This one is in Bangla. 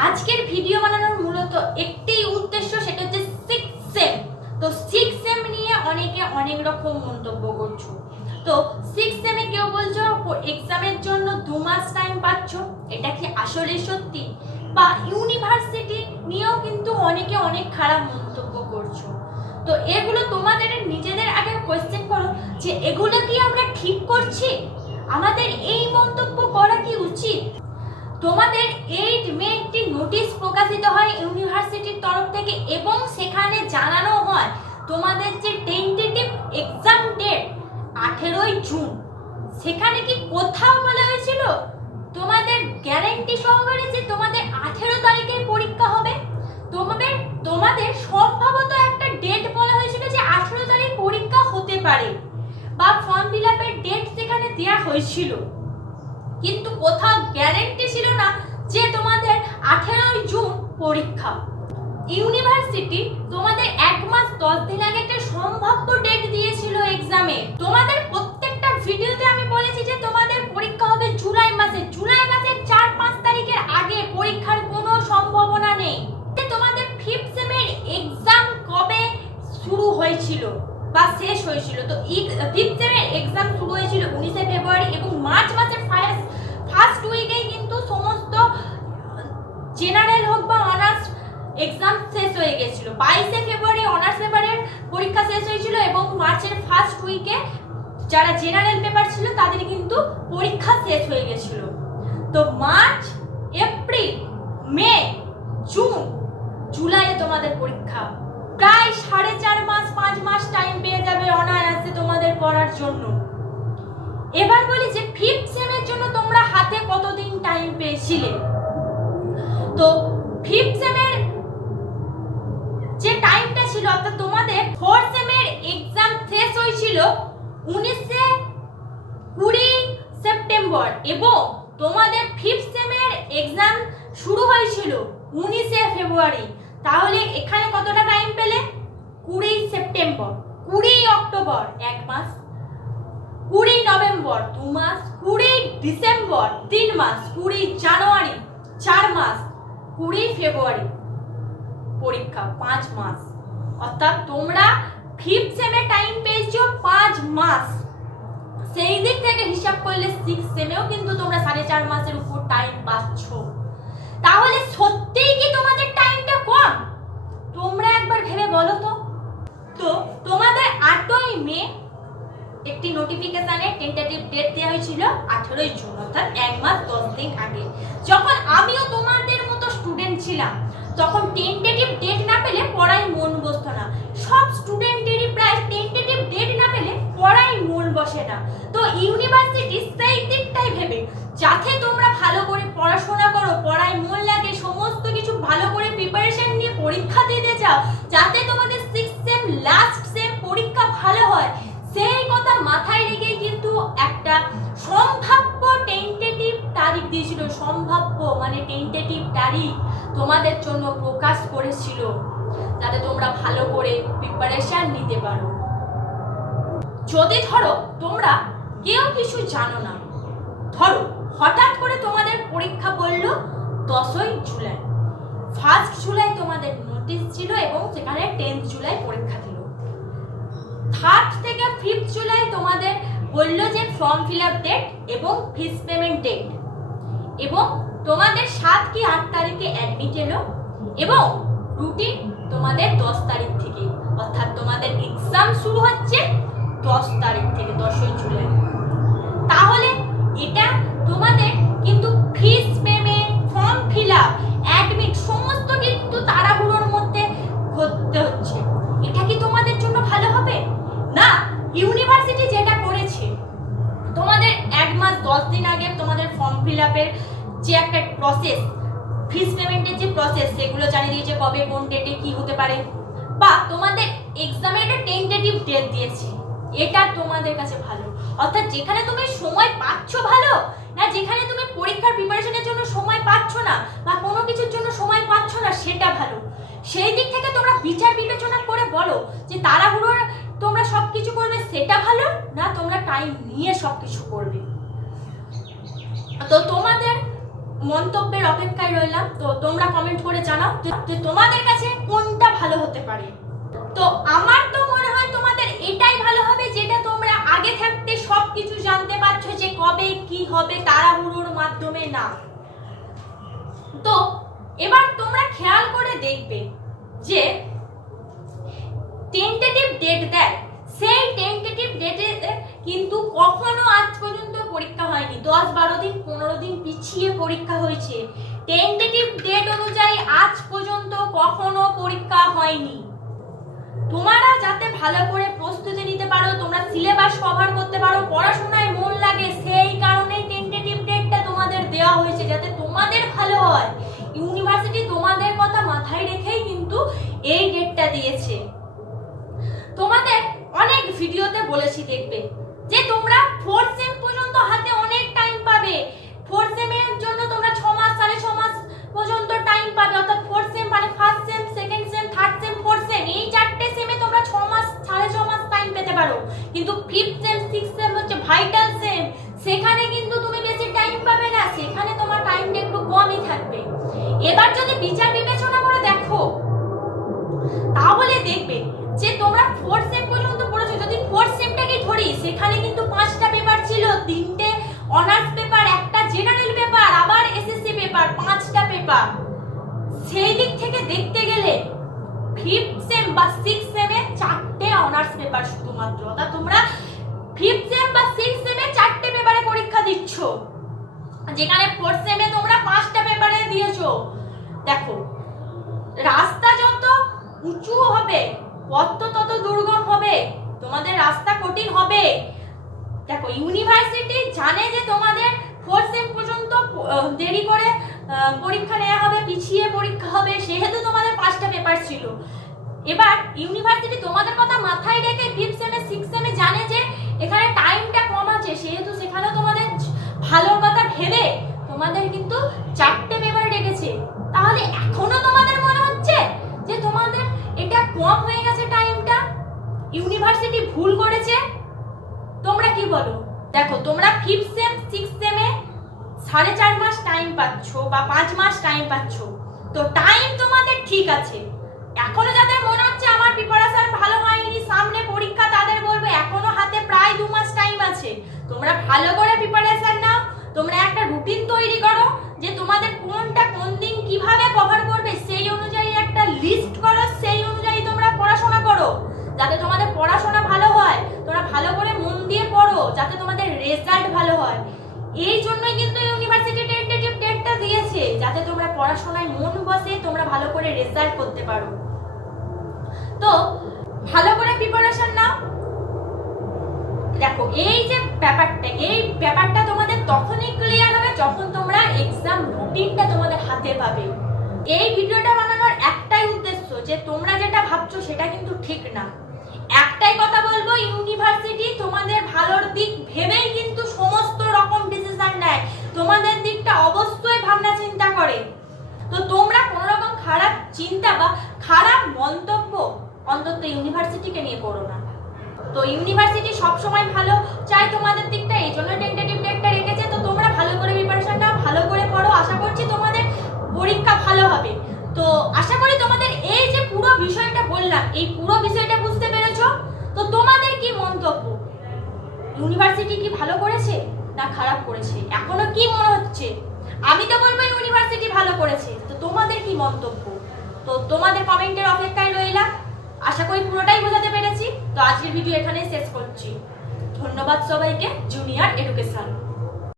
আজকের ভিডিও বানানোর মূলত একটি উদ্দেশ্য সেটা হচ্ছে সিক্স সেম তো সিক্স সেম নিয়ে অনেকে অনেক রকম মন্তব্য করছ। তো সিক্স সেমে কেউ বলছো এক্সামের জন্য দু মাস টাইম পাচ্ছ, এটা কি আসলে সত্যি? বা ইউনিভার্সিটি নিয়েও কিন্তু অনেকে অনেক খারাপ মন্তব্য করছ। তো এগুলো তোমাদের নিজেদের আগে কোয়েশ্চেন করো যে এগুলো কি আমরা ঠিক করছি? আমাদের এই মন্তব্য করা কি উচিত? তোমাদের এইট মে একটি নোটিশ প্রকাশিত হয় ইউনিভার্সিটির তরফ থেকে এবং সেখানে জানানো হয় তোমাদের যে টেন্টেটিভ এক্সাম ডেট আঠেরোই জুন, সেখানে কি কোথাও বলা হয়েছিল তোমাদের গ্যারেন্টি সহকারে যে তোমাদের আঠেরো তারিখে পরীক্ষা হবে? তোমাদের তোমাদের সম্ভবত একটা ডেট বলা হয়েছিল যে আঠেরো তারিখ পরীক্ষা হতে পারে, বা ফর্ম ফিল আপের ডেট সেখানে দেওয়া হয়েছিল। কিন্তু কোথাও গ্যারেন্টি ছিল না যে তোমাদের আঠেরোই জুন পরীক্ষা। ইউনিভার্সিটি তোমাদের এক মাস দশ দিন আগে একটা সম্ভাব্য ডেট দিয়েছিল এক্সামে তোমাদের প্রত্যেকটা ভিডিওতে আমি বলেছি যে তোমাদের পরীক্ষা হবে জুলাই মাসে জুলাই মাসের চার পাঁচ তারিখের আগে পরীক্ষার কোনো সম্ভাবনা নেই যে তোমাদের ফিফথ সেমের এক্সাম কবে শুরু হয়েছিল বা শেষ হয়েছিল তো ফিফথ সেমের এক্সাম শুরু হয়েছিল উনিশে ফেব্রুয়ারি এবং মার্চ মাসের ফার্স্ট ফার্স্ট উইকেই কিন্তু সমস্ত জেনারেল হোক বা অনার্স এক্সাম শেষ হয়ে গেছিল বাইশে ফেব্রুয়ারি অনার্স পেপারের পরীক্ষা শেষ হয়েছিল এবং মার্চের ফার্স্ট উইকে যারা জেনারেল পেপার ছিল, তাদের কিন্তু পরীক্ষা শেষ হয়ে গেছিল। তো মার্চ, এপ্রিল, মে, জুন জুলাইয়ে তোমাদের পরীক্ষা। প্রায় সাড়ে চার মাস, পাঁচ মাস টাইম পেয়ে যাবে অনায়াসে তোমাদের পড়ার জন্য। এবার বলি যে ফিফথ সেমের জন্য তোমরা হাতে কতদিন টাইম পেয়েছিলে? তো ফিফথ সেমের অর্থাৎ তোমাদের ফোর্থ সেমের এক্সাম শেষ হয়েছিল উনিশে কুড়ি সেপ্টেম্বর এবং তোমাদের ফিফথ সেমের এক্সাম শুরু হয়েছিল উনিশে ফেব্রুয়ারি। তাহলে এখানে কতটা টাইম পেলে? কুড়ি সেপ্টেম্বর। কুড়ি অক্টোবর, এক মাস। কুড়ি নভেম্বর, দু মাস। কুড়ি ডিসেম্বর, তিন মাস। কুড়ি জানুয়ারি, চার মাস। কুড়ি ফেব্রুয়ারি, পরীক্ষা, পাঁচ মাস। অর্থাৎ তোমরা ফিফথ সেমে টাইম পেয়েছ পাঁচ মাস। সেই দিক থেকে হিসাব করলে সিক্স সেমেও কিন্তু তোমরা সাড়ে চার মাসের উপর টাইম পাচ্ছ। তাহলে সত্যিই কি তোমাদের টাইমটা কম? তোমরা একবার ভেবে বলো তো। তো তোমাদের আটই মে একটি নোটিফিকেশনে টেন্টেটিভ ডেট দেওয়া হয়েছিল আঠেরোই জুন, অর্থাৎ এক মাস দশ দিন আগে। যখন আমিও তোমাদের মতো স্টুডেন্ট ছিলাম তখন টেন্টেটিভ ডেট না পেলে পড়ায় মন বসতো না। সব স্টুডেন্টেরই প্রায় টেন্টেটিভ ডেট না পেলে পড়ায় মন বসে না। তো ইউনিভার্সিটি সেই দিকটাই ভেবে, যাতে তোমরা ভালো করে পড়াশোনা করো, পড়ায় মন লাগে, সমস্ত কিছু ভালো করে প্রিপারেশন নিয়ে পরীক্ষা দিতে যাও যাতে তোমাদের সিক্স সেম লাস্ট সেম পরীক্ষা ভালো হয়। সেই কথা মাথায় রেখেই কিন্তু একটা সম্ভাব্য টেন্টেটিভ তারিখ দিয়েছিল। সম্ভাব্য মানে টেন্টেটিভ তারিখ। তোমাদের জন্য প্রকাশ করেছিল, যাতে তোমরা ভালো করে প্রিপারেশন নিতে পারো। যদি ধরো তোমরা কেউ কিছু জানো না, ধরো হঠাৎ করে তোমাদের পরীক্ষা বলল দশই জুলাই। ফার্স্ট জুলাই তোমাদের নোটিশ ছিল এবং সেখানে টেন্থ জুলাই পরীক্ষা দিল। থার্ড থেকে ফিফথ জুলাই তোমাদের বলল যে ফর্ম ফিল আপ ডেট এবং ফিস পেমেন্ট ডেট এবং তোমাদের সাত কি আট তারিখে অ্যাডমিট এলো? এবং রুটিন তোমাদের দশ তারিখ থেকে। অর্থাৎ তোমাদের এক্সাম শুরু হচ্ছে দশ তারিখ থেকে দশই জুলাই। তাহলে এটা তোমাদের কিন্তু fees payment form fill up admit সমস্ত কিন্তু তাড়াহুড়োর মধ্যে করতে হচ্ছে এটা কি তোমাদের জন্য ভালো হবে না ইউনিভার্সিটি যেটা করেছে তোমাদের এক মাস দশ দিন আগে তোমাদের ফর্ম ফিল আপের যে একটা প্রসেস ফিস পেমেন্টের যে প্রসেস সেগুলো জানিয়ে দিয়েছে কবে, কোন ডেটে কি হতে পারে। বা তোমাদের এক্সামে একটা টেন্টেটিভ ডেট দিয়েছে, এটা তোমাদের কাছে ভালো। অর্থাৎ যেখানে তুমি সময় পাচ্ছ ভালো, না যেখানে তুমি পরীক্ষার প্রিপারেশনের জন্য সময় পাচ্ছ না, বা কোনো কিছুর জন্য সময় পাচ্ছ না, সেটা ভালো। সেই দিক থেকে তোমরা বিচার বিবেচনা করে বলো যে তাড়াহুড়োর তোমরা সব কিছু করবে, সেটা ভালো, না তোমরা টাইম নিয়ে সব কিছু করবে। তো তোমাদের মন্তব্যের অপেক্ষায় রইলাম। তো তোমরা কমেন্ট করে জানাও যে- তোমাদের কাছে কোনটা ভালো হতে পারে। তো আমার তো মনে হয় তোমাদের এটাই ভালো হবে যেটা তোমরা আগে থাকতে সবকিছু জানতে পারছ যে কবে কি হবে তাড়াহুড়োর মাধ্যমে না। তো এবার তোমরা খেয়াল করে দেখবে যে টেন্টেটিভ ডেট দেয়। সেই টেন্টেটিভ ডেটে কিন্তু কখনো আজ পর্যন্ত পরীক্ষা হয়নি। দশ বারো দিন, পনেরো পিছিয়ে পরীক্ষা হয়েছে। টেন্টেটিভ ডেট অনুযায়ী আজ পর্যন্ত কখনো পরীক্ষা হয়নি। তোমরা যাতে ভালো করে প্রস্তুতি নিতে পারো, তোমরা সিলেবাস কভার করতে পারো, পড়াশোনায় মন লাগে, সেই কারণেই টেন্টেটিভ ডেটটা তোমাদের দেওয়া হয়েছে, যাতে তোমাদের ভালো হয়। ইউনিভার্সিটি তোমাদের কথা মাথায় রেখেই কিন্তু এই ডেটটা দিয়েছে। তোমাদের অনেক ভিডিওতে বলেছি দেখবে, যে তোমরা ফোর্থ সেম পর্যন্ত হাতে অনেক টাইম পাবে ফোর্থ সেমের জন্য তোমরা ছ মাস সাড়ে ছ মাস পর্যন্ত টাইম পাবে অর্থাৎ ফোর্থ সেম মানে first sem second sem third sem fourth sem এই চারটে সেমে তোমরা ছ মাস সাড়ে ছ মাস টাইম পেতে পারো কিন্তু ফিফথ সেম সিক্স সেম হচ্ছে ভাইটাল সেম সেখানে কিন্তু তুমি বেশি টাইম পাবে না সেখানে তোমার টাইমটা একটু কমই থাকবে এবার যদি বিচার বিবেচনা করে দেখো তাহলে দেখবে যে তোমরা ফোর্থ সেম পর্যন্ত পড়েছো। যদি ফোর্থ সেমটাকে ধরি, সেখানে কিন্তু পাঁচটা পেপার ছিল। তিনটে অনার্স পেপার একটা জেনারেল পেপার আবার এসএসসি পেপার পাঁচটা পেপার সেই দিক থেকে দেখতে গেলে ফিফথ সেম বা সিক্স সেমে চারটে অনার্স পেপার শুধুমাত্র। অর্থাৎ তোমরা ফিফথ সেম বা সিক্স সেমে চারটে পেপারে পরীক্ষা দিচ্ছ। যেখানে ফোর্থ সেমে তোমরা পাঁচটা পেপারে দিয়েছ। দেখো, রাস্তা যত উঁচু হবে, পথ তত দুর্গম হবে, তোমাদের রাস্তা কঠিন হবে। দেখো ইউনিভার্সিটি জানে যে তোমাদের ফোর্থ সেম পর্যন্ত দেরি করে পরীক্ষা নেওয়া হবে, পিছিয়ে পরীক্ষা হবে, সেহেতু তোমাদের পাঁচটা পেপার ছিল। এবার ইউনিভার্সিটি তোমাদের কথা মাথায় রেখে ফিফথ সেমে সিক্স সেমে জানে যে এখানে টাইমটা কম আছে, সেহেতু সেখানেও তোমাদের ভালোর কথা ভেবে তোমাদের কিন্তু চারটে ইউনিভার্সিটি ভুল করেছে? তোমরা কি বলো? দেখো, তোমরা ফিফথ সেম সিক্স সেমে সাড়ে চার মাস টাইম পাচ্ছ বা পাঁচ মাস টাইম পাচ্ছ। তো টাইম তোমাদের ঠিক আছে। এখনও যাদের মনে হচ্ছে আমার প্রিপারেশন ভালো হয়নি, সামনে পরীক্ষা তাদের বলব, এখনও হাতে প্রায় দু মাস টাইম আছে। তোমরা ভালো করে প্রিপারেশন নাও, তোমরা একটা রুটিন তৈরি করো যে তোমাদের কোনটা কোন দিন কীভাবে কভার করবে সেই অনুযায়ী একটা লিস্ট করো সেই অনুযায়ী তোমরা পড়াশোনা করো যাতে তোমাদের পড়াশোনা ভালো হয়, তোমরা ভালো করে মন দিয়ে পড়ো, যাতে তোমাদের রেজাল্ট ভালো হয়। এই জন্যই কিন্তু ইউনিভার্সিটি টেন্টেটিভ ডেটটা দিয়েছে, যাতে তোমরা পড়াশোনায় মন বসে তোমরা ভালো করে রেজাল্ট করতে পারো। তো, ভালো করে প্রিপারেশন নাও। দেখো, এই যে ব্যাপারটা, এই ব্যাপারটা তোমাদের তখনই ক্লিয়ার হবে যখন তোমরা এক্সাম রুটিনটা তোমাদের হাতে পাবে। এই ভিডিওটা বানানোর একটাই উদ্দেশ্য যে তোমরা যেটা ভাবছ সেটা কিন্তু ঠিক না। একটাই কথা বলব, ইউনিভার্সিটি তোমাদের ভালোর দিক ভেবেই কিন্তু সমস্ত রকম ডিসিশন নেয়। তোমাদের দিকটা অবশ্যই ভাবনা চিন্তা করে। তো তোমরা কোনো রকম খারাপ চিন্তা বা খারাপ মন্তব্য অন্তত ইউনিভার্সিটিকে নিয়ে করো না। তো ইউনিভার্সিটি সব সময় ভালো, চাই তোমাদের দিকটা এই জন্য টেন্টেটিভ ডেটটা রেখেছে। তো তোমরা ভালো করে প্রিপারেশনটা ভালো করে পড়ো। আশা করছি তোমাদের পরীক্ষা ভালো হবে। তো আশা করি তোমাদের এই যে পুরো বিষয়টা বললাম, এই পুরো বিষয়টা বুঝতে পেরেছ? তো তোমাদের কি মন্তব্য? ইউনিভার্সিটি কি ভালো করেছে না খারাপ করেছে? এখনও কি মনে হচ্ছে? আমি তো বলব ইউনিভার্সিটি ভালো করেছে। তো তোমাদের কি মন্তব্য? তো তোমাদের কমেন্টের অপেক্ষায় রইলাম। আশা করি পুরোটাই বোঝাতে পেরেছি। তো আজকের ভিডিও এখানেই শেষ করছি। ধন্যবাদ সবাইকে জুনিয়র এডুকেশন